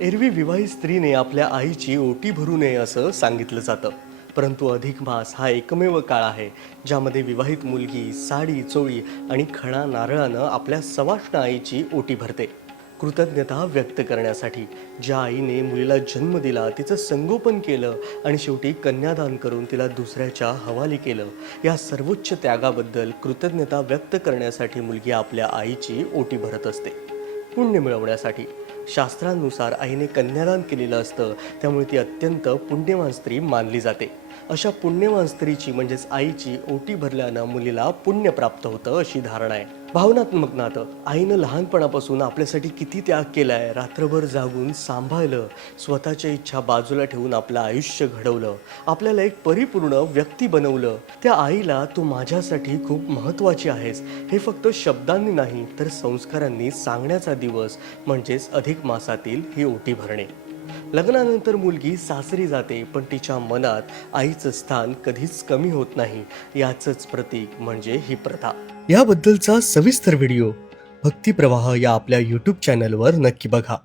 एरवी विवाहित स्त्रीने आपल्या आईची ओटी भरू नये असं सांगितलं जातं. परंतु अधिक मास हा एकमेव काळ आहे ज्यामध्ये विवाहित मुलगी साडी चोळी आणि खणा नारळानं आपल्या सवाष्ण आईची ओटी भरते. कृतज्ञता व्यक्त करण्यासाठी, ज्या आईने मुलीला जन्म दिला, तिचं संगोपन केलं आणि शेवटी कन्यादान करून तिला दुसऱ्याच्या हवाली केलं, या सर्वोच्च त्यागाबद्दल कृतज्ञता व्यक्त करण्यासाठी मुलगी आपल्या आईची ओटी भरत असते. पुण्य मिळवण्यासाठी. शास्त्रांनुसार आईने कन्यादान केलेलं असतं, त्यामुळे ती अत्यंत पुण्यवान स्त्री मानली जाते. अशा पुण्यवान स्त्रीची म्हणजेच आईची ओटी भरल्यानं मुलीला पुण्य प्राप्त होतं अशी धारणा आहे. भावनात्मक नातं. आईनं लहानपणापासून आपल्यासाठी किती त्याग केलाय, रात्रभर जागून सांभाळलं, स्वतःच्या इच्छा बाजूला ठेवून आपलं आयुष्य घडवलं, आपल्याला एक परिपूर्ण व्यक्ती बनवलं. त्या आईला तू माझ्यासाठी खूप महत्त्वाची आहेस हे फक्त शब्दांनी नाही तर संस्कारांनी सांगण्याचा दिवस म्हणजेच अधिक मासातील ही ओटी भरणे. लग्नानंतर मुलगी सासरी जाते, पण तिच्या मनात आईचं स्थान कधीच कमी होत नाही, याचंच प्रतीक म्हणजे ही प्रथा. याबद्दलचा सविस्तर व्हिडिओ भक्तिप्रवाह या आपल्या यूट्यूब चॅनलवर नक्की बघा.